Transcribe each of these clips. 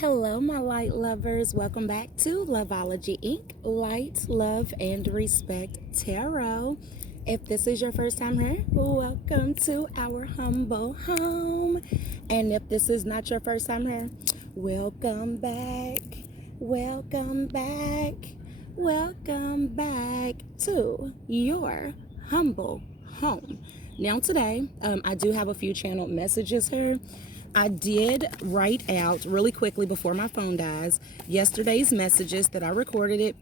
Hello, my light lovers. Welcome back to Loveology Ink, Light, Love, and Respect Tarot. If this is your first time here, welcome to our humble home. And if this is not your first time here, welcome back, welcome back, welcome back to your humble home. Now today, I do have a few channeled messages here. I did write out really quickly before my phone dies yesterday's messages that I recorded.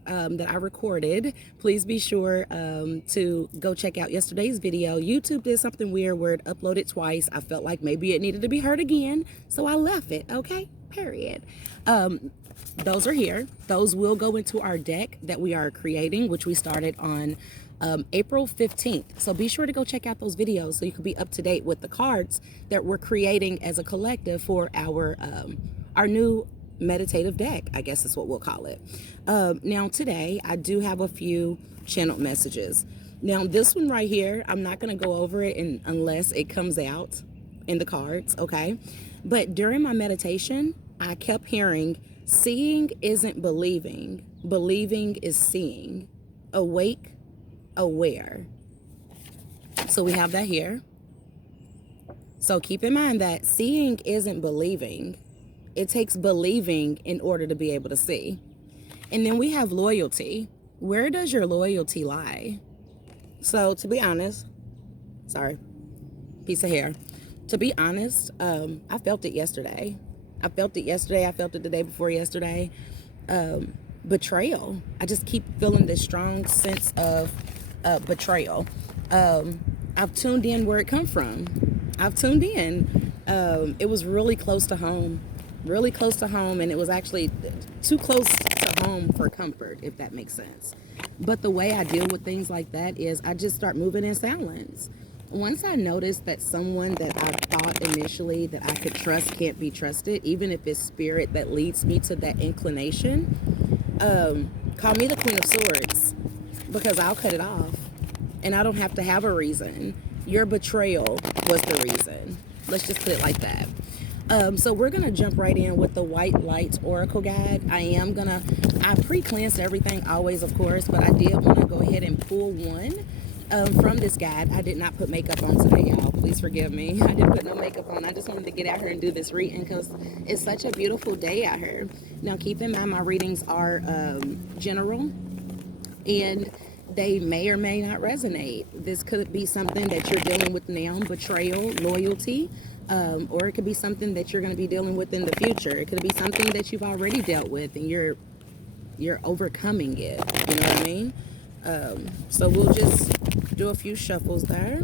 Please be sure to go check out yesterday's video. YouTube did something weird where it uploaded twice. I felt like maybe it needed to be heard again, so I left it. Okay, period. Those are here. Those will go into our deck that we are creating, which we started on April 15th. So be sure to go check out those videos so you can be up to date with the cards that we're creating as a collective for our new meditative deck, I guess is what we'll call it. Now today I do have a few channeled messages. Now this one right here, I'm not going to go over it unless it comes out in the cards, okay? But during my meditation, I kept hearing, seeing isn't believing, believing is seeing, awake, aware. So we have that here. So keep in mind that seeing isn't believing. It takes believing in order to be able to see. And then we have loyalty. Where does your loyalty lie? So to be honest, sorry, piece of hair. To be honest, I felt it yesterday. I felt it the day before yesterday. Betrayal. I just keep feeling this strong sense of betrayal. I've tuned in where it come from. I've tuned in. It was really close to home, and it was actually too close to home for comfort, if that makes sense. But the way I deal with things like that is I just start moving in silence. Once I notice that someone that I thought initially that I could trust can't be trusted, even if it's spirit that leads me to that inclination, call me the Queen of Swords, because I'll cut it off and I don't have to have a reason. Your betrayal was the reason. Let's just put it like that. So we're going to jump right in with the White Light Oracle Guide. I pre-cleansed everything always, of course, but I did want to go ahead and pull one from this guide. I did not put makeup on today, y'all. Please forgive me. I didn't put no makeup on. I just wanted to get out here and do this reading because it's such a beautiful day out here. Now, keep in mind my readings are general, and they may or may not resonate. This could be something that you're dealing with now, betrayal, loyalty, or it could be something that you're going to be dealing with in the future. It could be something that you've already dealt with and you're overcoming it. You know what I mean? So we'll just do a few shuffles there.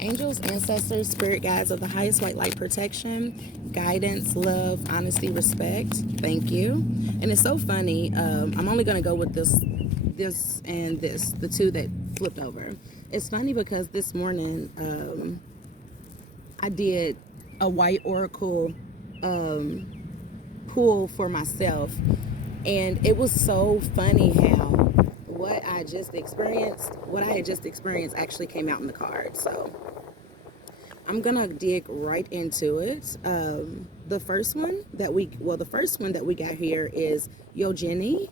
Angels, ancestors, spirit guides of the highest white light protection, guidance, love, honesty, respect. Thank you. And it's so funny. I'm only going to go with this and this, the two that flipped over. It's funny because this morning I did a white oracle pull for myself, and it was so funny how what I had just experienced actually came out in the card. So I'm gonna dig right into it. The first one that we got here is Yogini,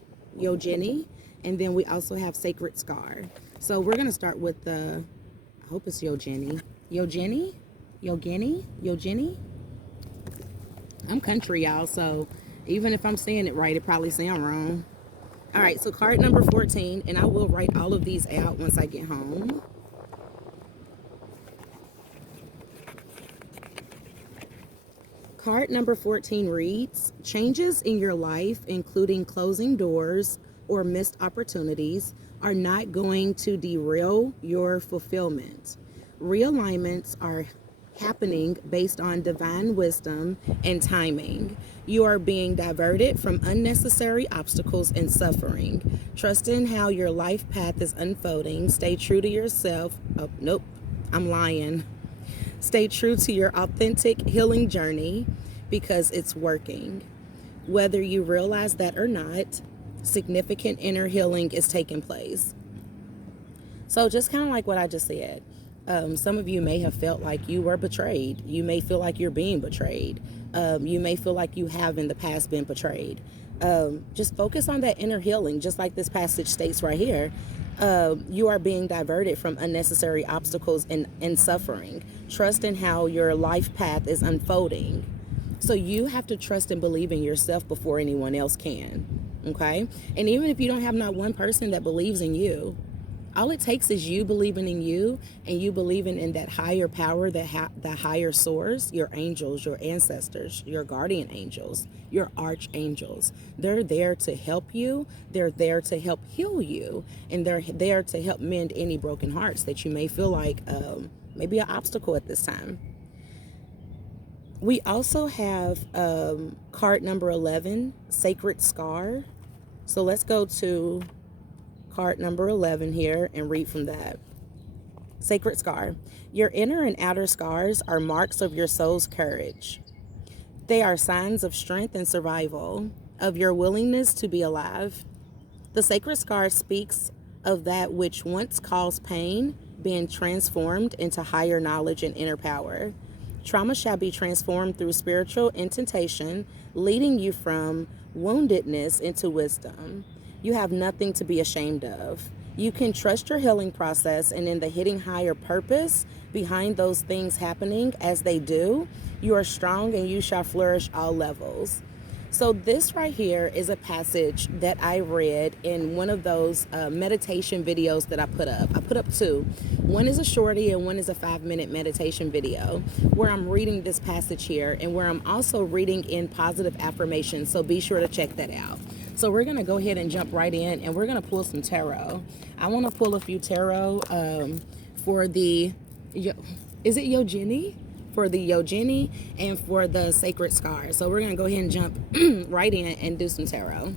and then we also have Sacred Scar. So we're gonna start with I hope it's Yogini. I'm country, y'all, so even if I'm saying it right, it probably sound wrong. All right, so card number 14, and I will write all of these out once I get home. Card number 14 reads, changes in your life, including closing doors or missed opportunities, are not going to derail your fulfillment. Realignments are happening based on divine wisdom and timing. You are being diverted from unnecessary obstacles and suffering. Trust in how your life path is unfolding. Stay true to yourself. Oh, nope, I'm lying. Stay true to your authentic healing journey because it's working. Whether you realize that or not, significant inner healing is taking place. So just kind of like what I just said. Some of you may have felt like you were betrayed. You may feel like you're being betrayed. You may feel like you have in the past been betrayed. Just focus on that inner healing, just like this passage states right here. You are being diverted from unnecessary obstacles and suffering. Trust in how your life path is unfolding. So you have to trust and believe in yourself before anyone else can. Okay? And even if you don't have not one person that believes in you, all it takes is you believing in you and you believing in that higher power, the higher source, your angels, your ancestors, your guardian angels, your archangels. They're there to help you. They're there to help heal you. And they're there to help mend any broken hearts that you may feel like maybe an obstacle at this time. We also have card number 11, Sacred Scar. So let's go to card number 11 here and read from that. Sacred Scar. Your inner and outer scars are marks of your soul's courage. They are signs of strength and survival, of your willingness to be alive. The sacred scar speaks of that which once caused pain being transformed into higher knowledge and inner power. Trauma shall be transformed through spiritual intentation, leading you from woundedness into wisdom. You have nothing to be ashamed of. You can trust your healing process, and in the hidden higher purpose behind those things happening as they do, you are strong and you shall flourish all levels. So this right here is a passage that I read in one of those meditation videos that I put up. I put up two. One is a shorty and one is a 5-minute meditation video where I'm reading this passage here and where I'm also reading in positive affirmations. So be sure to check that out. So we're going to go ahead and jump right in and we're going to pull some tarot. I want to pull a few tarot for the, is it Yojini? For the Yojini and for the Sacred Scar. So we're going to go ahead and jump right in and do some tarot.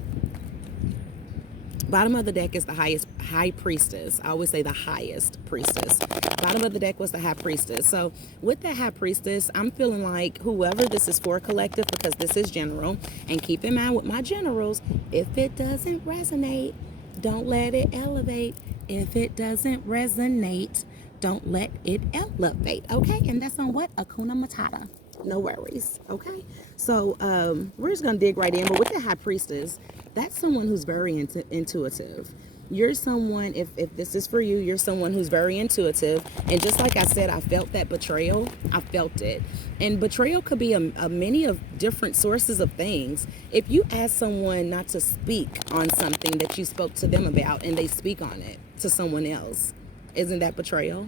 Bottom of the deck is the High Priestess. I always say the highest priestess. Bottom of the deck was the High Priestess. So with the High Priestess, I'm feeling like whoever this is for collective, because this is general, and keep in mind with my generals, if it doesn't resonate, don't let it elevate. If it doesn't resonate, don't let it elevate, okay? And that's on what? Hakuna Matata. No worries, okay? So we're just going to dig right in. But with the High Priestess, that's someone who's very intuitive. You're someone, if this is for you, you're someone who's very intuitive. And just like I said, I felt that betrayal. I felt it. And betrayal could be a many of different sources of things. If you ask someone not to speak on something that you spoke to them about and they speak on it to someone else, isn't that betrayal?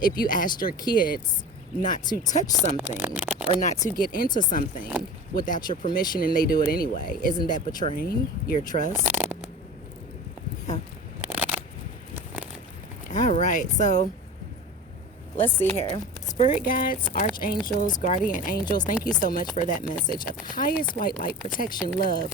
If you asked your kids not to touch something or not to get into something without your permission and they do it anyway, isn't that betraying your trust? Yeah. All right, so let's see here. Spirit guides, archangels, guardian angels, thank you so much for that message of highest white light, protection, love,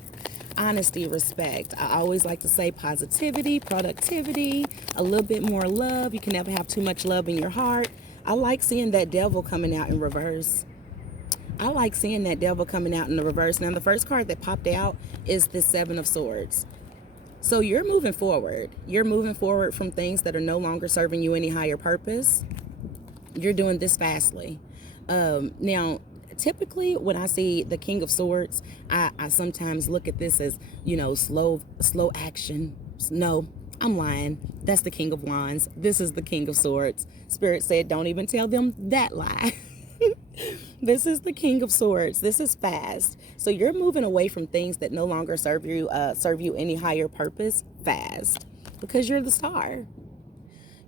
honesty, respect. I always like to say positivity, productivity, a little bit more love. You can never have too much love in your heart. I like seeing that devil coming out in reverse. I like seeing that devil coming out in the reverse. Now, the first card that popped out is the Seven of Swords. So you're moving forward. You're moving forward from things that are no longer serving you any higher purpose. You're doing this fastly. Now, typically when I see the King of Swords, I sometimes look at this as, you know, slow action. No, I'm lying. That's the King of Wands. This is the King of Swords. Spirit said, don't even tell them that lie. This is the King of Swords. This is fast. So you're moving away from things that no longer serve you any higher purpose fast, because you're the star.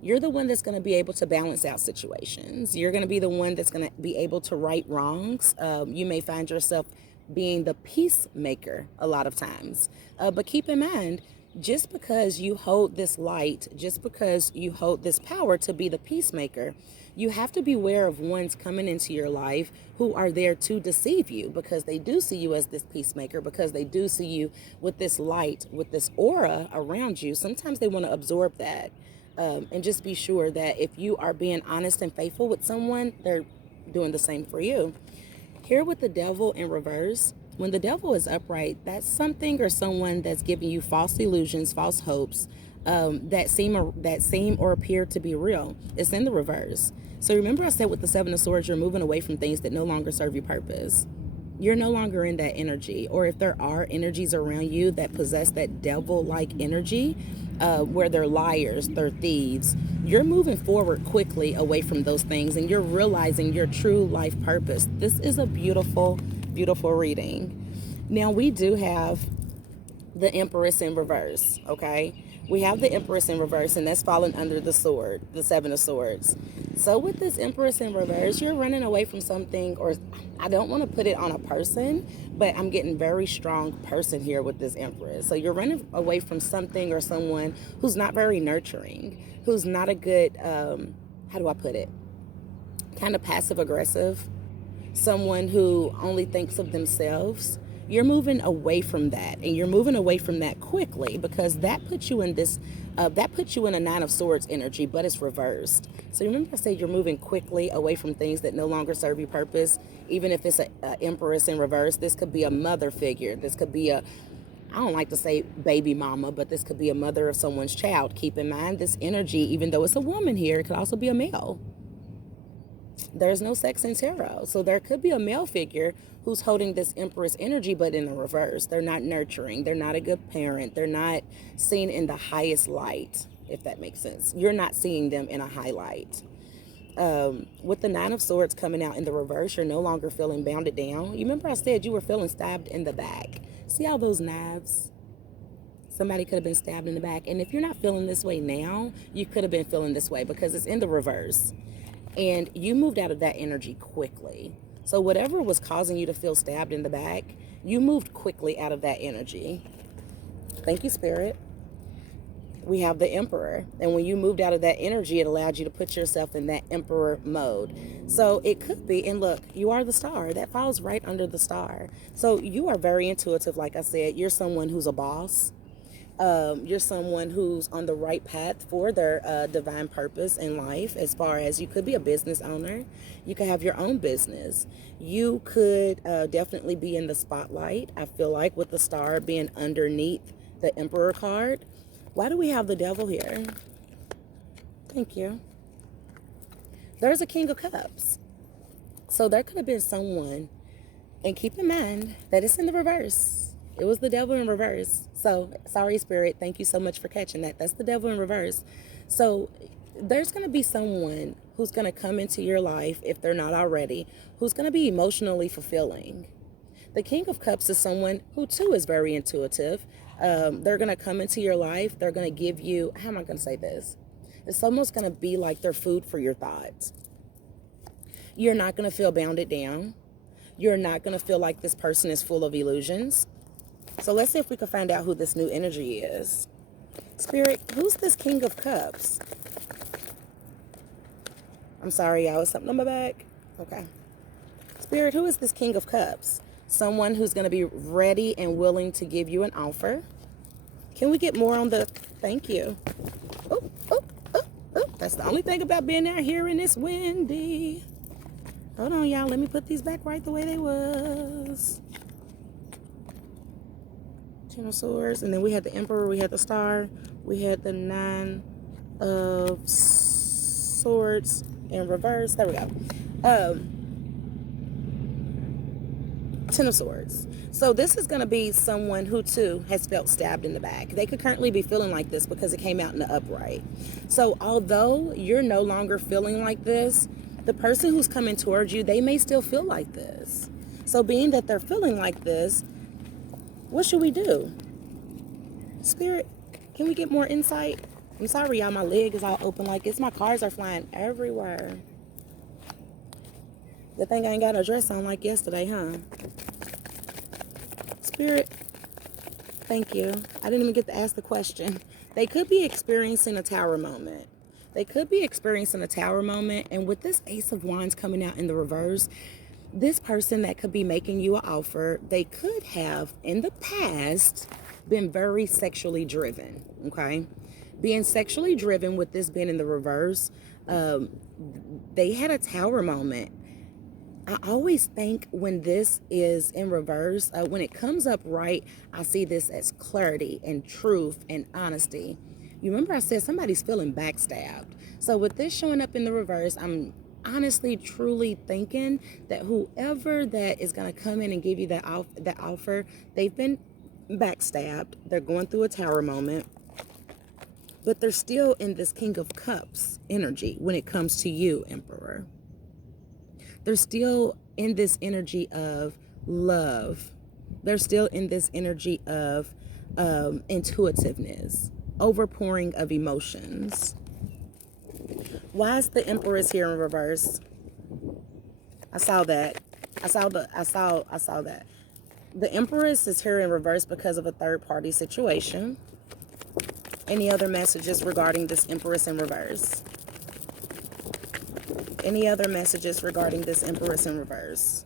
You're the one that's going to be able to balance out situations. You're going to be the one that's going to be able to right wrongs. You may find yourself being the peacemaker a lot of times. But keep in mind, just because you hold this light, just because you hold this power to be the peacemaker, you have to be aware of ones coming into your life who are there to deceive you, because they do see you as this peacemaker, because they do see you with this light, with this aura around you. Sometimes they want to absorb that. And just be sure that if you are being honest and faithful with someone, they're doing the same for you. Here with the devil in reverse, when the devil is upright, that's something or someone that's giving you false illusions, false hopes, that seem or appear to be real. It's in the reverse. So remember I said with the Seven of Swords, you're moving away from things that no longer serve your purpose. You're no longer in that energy. Or if there are energies around you that possess that devil-like energy, where they're liars, they're thieves, you're moving forward quickly away from those things and you're realizing your true life purpose. This is a beautiful, beautiful reading. Now we do have the Empress in reverse, okay? We have the Empress in reverse, and that's fallen under the sword, the Seven of Swords. So with this Empress in reverse, you're running away from something, or I don't want to put it on a person, but I'm getting very strong person here with this Empress. So you're running away from something or someone who's not very nurturing, who's not a good, how do I put it? Kind of passive aggressive, someone who only thinks of themselves. You're moving away from that, and you're moving away from that quickly because that puts you in this, that puts you in a Nine of Swords energy, but it's reversed. So remember I said you're moving quickly away from things that no longer serve your purpose. Even if it's a Empress in reverse, this could be a mother figure. This could be a, I don't like to say baby mama, but this could be a mother of someone's child. Keep in mind this energy, even though it's a woman here, it could also be a male. There's no sex in tarot. So there could be a male figure who's holding this Empress energy, but in the reverse. They're not nurturing. They're not a good parent. They're not seen in the highest light, if that makes sense. You're not seeing them in a high light. With the Nine of Swords coming out in the reverse, you're no longer feeling bounded down. You remember I said you were feeling stabbed in the back. See all those knives? Somebody could have been stabbed in the back. And if you're not feeling this way now, you could have been feeling this way because it's in the reverse. And you moved out of that energy quickly. So whatever was causing you to feel stabbed in the back, you moved quickly out of that energy. Thank you, Spirit. We have the Emperor. And when you moved out of that energy, it allowed you to put yourself in that Emperor mode. So it could be, and look, you are the star. That falls right under the star. So you are very intuitive, like I said. You're someone who's a boss. You're someone who's on the right path for their divine purpose in life, as far as you could be a business owner. You could have your own business. You could definitely be in the spotlight, I feel like, with the star being underneath the Emperor card. Why do we have the Devil here? Thank you. There's a King of Cups. So there could have been someone, and keep in mind that it's in the reverse. It was the Devil in reverse. So, sorry, Spirit. Thank you so much for catching that. That's the Devil in reverse. So, there's going to be someone who's going to come into your life, if they're not already, who's going to be emotionally fulfilling. The King of Cups is someone who, too, is very intuitive. They're going to come into your life. They're going to give you, how am I going to say this? It's almost going to be like their food for your thoughts. You're not going to feel bounded down. You're not going to feel like this person is full of illusions. So let's see if we can find out who this new energy is. Spirit, who's this King of Cups? I'm sorry, y'all. Is something on my back? Okay. Spirit, who is this King of Cups? Someone who's going to be ready and willing to give you an offer. Can we get more on the... Thank you. Oh, oh, oh, oh. That's the only thing about being out here and it's windy. Hold on, y'all. Let me put these back right the way they was. Ten of Swords, and then we had the Emperor, we had the Star, we had the Nine of Swords in reverse. There we go. Ten of Swords. So this is going to be someone who too has felt stabbed in the back. They could currently be feeling like this because it came out in the upright. So although you're no longer feeling like this, the person who's coming towards you, they may still feel like this. So being that they're feeling like this, what should we do? Spirit, can we get more insight? I'm sorry, y'all. My leg is all open like this. My cards are flying everywhere. Good thing I ain't got no dress on like yesterday, huh? Spirit, thank you. I didn't even get to ask the question. They could be experiencing a tower moment. They could be experiencing a tower moment. And with this Ace of Wands coming out in the reverse, this person that could be making you an offer, they could have in the past been very sexually driven, okay? Being sexually driven with this being in the reverse, they had a tower moment. I always think when this is in reverse, when it comes up right, I see this as clarity and truth and honesty. You remember I said somebody's feeling backstabbed. So with this showing up in the reverse, I'm honestly, truly thinking that whoever that is going to come in and give you that offer, they've been backstabbed. They're going through a tower moment, but they're still in this King of Cups energy when it comes to you, Emperor. They're still in this energy of love. They're still in this energy of intuitiveness, overpouring of emotions. Why is the Empress here in reverse? I saw that. I saw that. The Empress is here in reverse because of a third-party situation. Any other messages regarding this Empress in reverse? Any other messages regarding this Empress in reverse?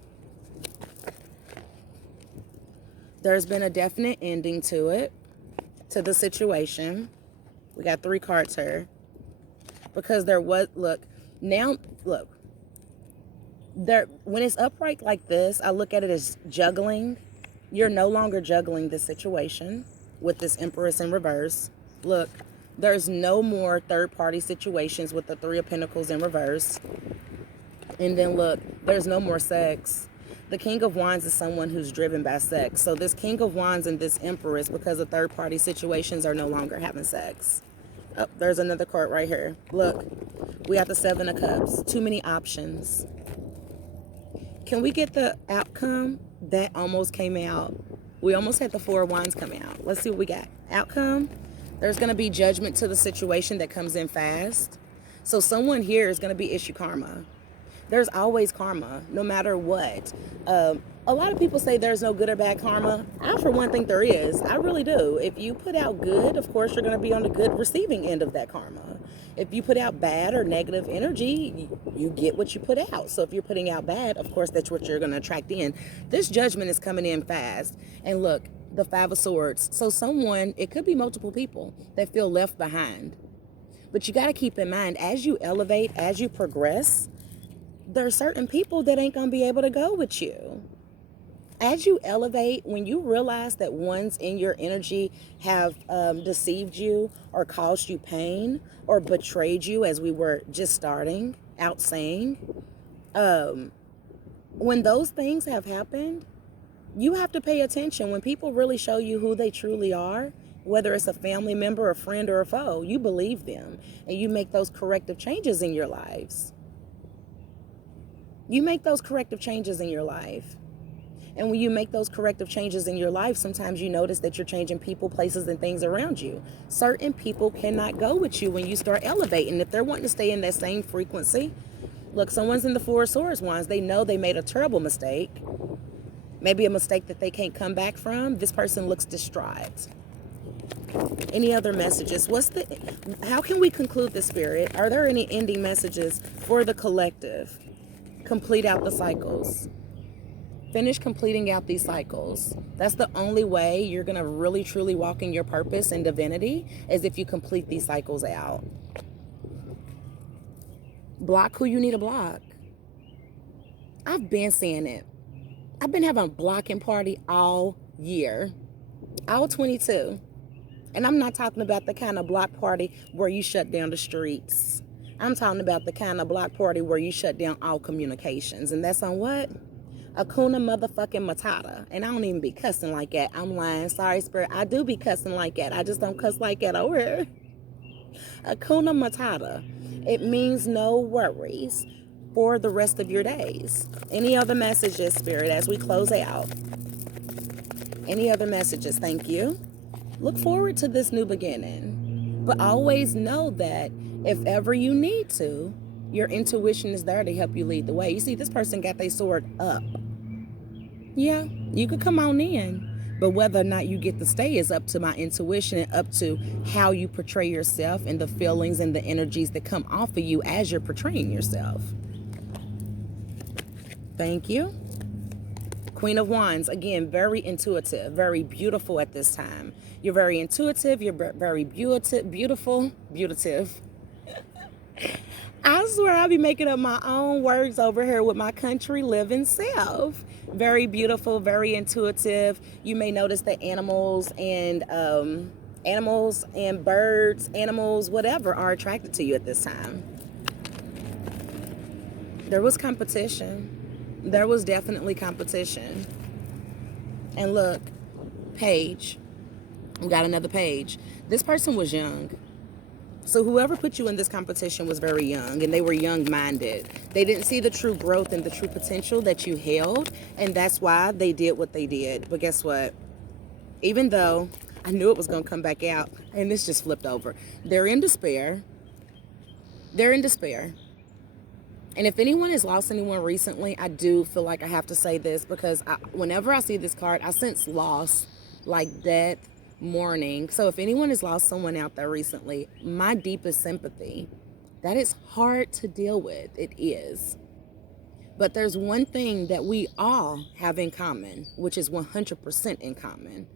There's been a definite ending to it, to the situation. We got 3 cards here. Because there was, look, there, when it's upright like this, I look at it as juggling. You're no longer juggling this situation with this Empress in reverse. Look, there's no more third-party situations with the 3 of Pentacles in reverse. And then look, there's no more sex. The King of Wands is someone who's driven by sex. So this King of Wands and this Empress, because of third-party situations, are no longer having sex. Oh, there's another card right here. Look, we have the 7 of Cups. Too many options. Can we get the outcome? That almost came out. We almost had the 4 of Wands come out. Let's see what we got. Outcome. There's going to be judgment to the situation that comes in fast. So someone here is going to be issue karma. There's always karma, no matter what. A lot of people say there's no good or bad karma. I, for one, think there is. I really do. If you put out good, of course, you're going to be on the good receiving end of that karma. If you put out bad or negative energy, you get what you put out. So if you're putting out bad, of course, that's what you're going to attract in. This judgment is coming in fast. And look, the 5 of Swords. So someone, it could be multiple people that feel left behind. But you got to keep in mind, as you elevate, as you progress, there are certain people that ain't going to be able to go with you. As you elevate, when you realize that ones in your energy have deceived you or caused you pain or betrayed you, as we were just starting out saying, when those things have happened, you have to pay attention. When people really show you who they truly are, whether it's a family member, a friend, or a foe, you believe them and you make those corrective changes in your lives. You make those corrective changes in your life. And when you make those corrective changes in your life, sometimes you notice that you're changing people, places, and things around you. Certain people cannot go with you when you start elevating. If they're wanting to stay in that same frequency, look, someone's in the 4 of Swords wands. They know they made a terrible mistake. Maybe a mistake that they can't come back from. This person looks distraught. Any other messages? How can we conclude the Spirit? Are there any ending messages for the collective? Complete out the cycles. Finish completing out these cycles. That's the only way you're going to really, truly walk in your purpose and divinity, is if you complete these cycles out. Block who you need to block. I've been saying it. I've been having a blocking party all year. All 22. And I'm not talking about the kind of block party where you shut down the streets. I'm talking about the kind of block party where you shut down all communications. And that's on what? Hakuna motherfucking Matata. And I don't even be cussing like that. I'm lying. Sorry, Spirit. I do be cussing like that. I just don't cuss like that over here. Hakuna Matata. It means no worries for the rest of your days. Any other messages, Spirit, as we close out? Any other messages? Thank you. Look forward to this new beginning. But always know that if ever you need to, your intuition is there to help you lead the way. You see, this person got their sword up. Yeah, you could come on in. But whether or not you get to stay is up to my intuition and up to how you portray yourself and the feelings and the energies that come off of you as you're portraying yourself. Thank you. Queen of Wands, again, very intuitive, very beautiful at this time. You're very intuitive. You're very beautiful. I swear I'll be making up my own words over here with my country living self. Very beautiful, very intuitive. You may notice that animals and Animals and birds, animals, whatever, are attracted to you at this time. There was competition. There was definitely competition. And look, page. We got another page. This person was young. So whoever put you in this competition was very young, and they were young-minded. They didn't see the true growth and the true potential that you held, and that's why they did what they did. But guess what? Even though I knew it was going to come back out, and this just flipped over. They're in despair. They're in despair. And if anyone has lost anyone recently, I do feel like I have to say this, because whenever I see this card, I sense loss, like death, mourning. So if anyone has lost someone out there recently, my deepest sympathy. That is hard to deal with. It is. But there's one thing that we all have in common, which is 100% in common.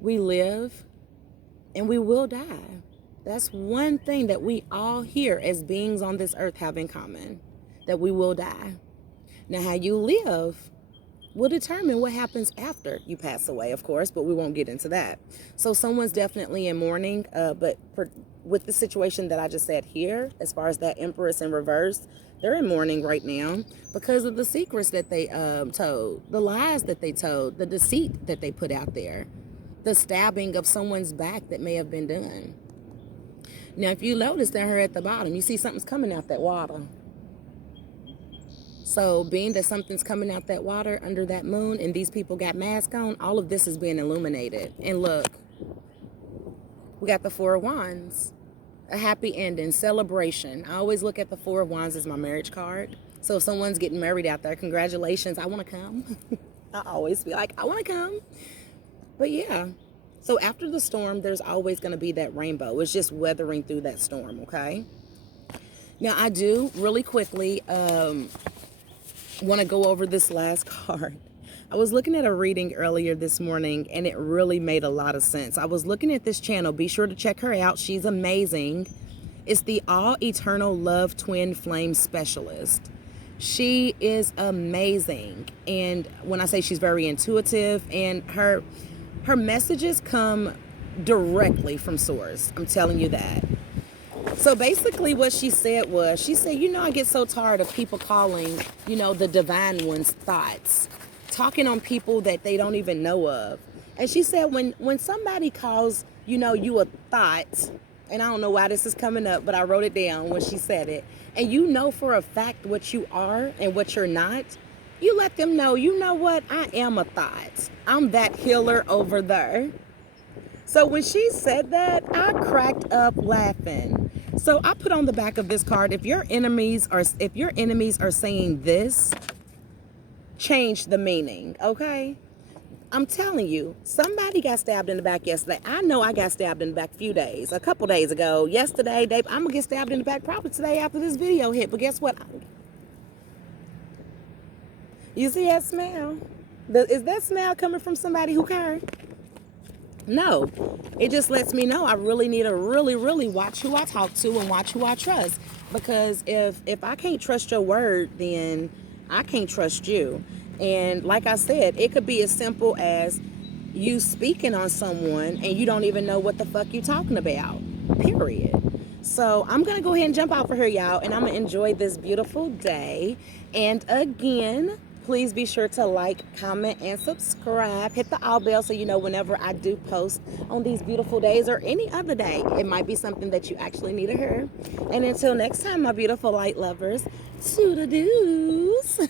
We live and we will die. That's one thing that we all here as beings on this earth have in common, that we will die. Now, how you live will determine what happens after you pass away, of course, but we won't get into that. So someone's definitely in mourning, but with the situation that I just said here, as far as that Empress in reverse, they're in mourning right now because of the secrets that they told, the lies that they told, the deceit that they put out there, the stabbing of someone's back that may have been done. Now, if you notice down here at the bottom, you see something's coming out that water. So being that something's coming out that water under that moon and these people got masks on, all of this is being illuminated. And look, we got the Four of Wands, a happy ending, celebration. I always look at the Four of Wands as my marriage card. So if someone's getting married out there, congratulations, I want to come. I always be like, I want to come. But yeah, so after the storm, there's always going to be that rainbow. It's just weathering through that storm, okay? Now, I do really quickly want to go over this last card. I was looking at a reading earlier this morning, and it really made a lot of sense. I was looking at this channel. Be sure to check her out. She's amazing. It's the All Eternal Love Twin Flame Specialist. She is amazing. And when I say she's very intuitive, and her messages come directly from source. I'm telling you that. So basically what she said, I get so tired of people calling, the divine one's thoughts, talking on people that they don't even know of. And she said, when somebody calls, you a thought, and I don't know why this is coming up, but I wrote it down when she said it, and you know for a fact what you are and what you're not, you let them know, you know what, I am a thought. I'm that healer over there. So when she said that, I cracked up laughing. So I put on the back of this card, if your enemies are saying this, change the meaning, okay? I'm telling you, somebody got stabbed in the back yesterday. I know I got stabbed in the back a couple days ago. Yesterday, I'm gonna get stabbed in the back probably today after this video hit. But guess what? You see that smell? Is that smell coming from somebody who cared? No. It just lets me know I really need to really watch who I talk to and watch who I trust. Because if I can't trust your word, then I can't trust you. And like I said, it could be as simple as you speaking on someone and you don't even know what the fuck you talking about. Period. So I'm going to go ahead and jump out for here, y'all. And I'm going to enjoy this beautiful day. And again, please be sure to like, comment, and subscribe. Hit the all bell so you know whenever I do post on these beautiful days or any other day. It might be something that you actually need to hear. And until next time, my beautiful light lovers, toodle-doos.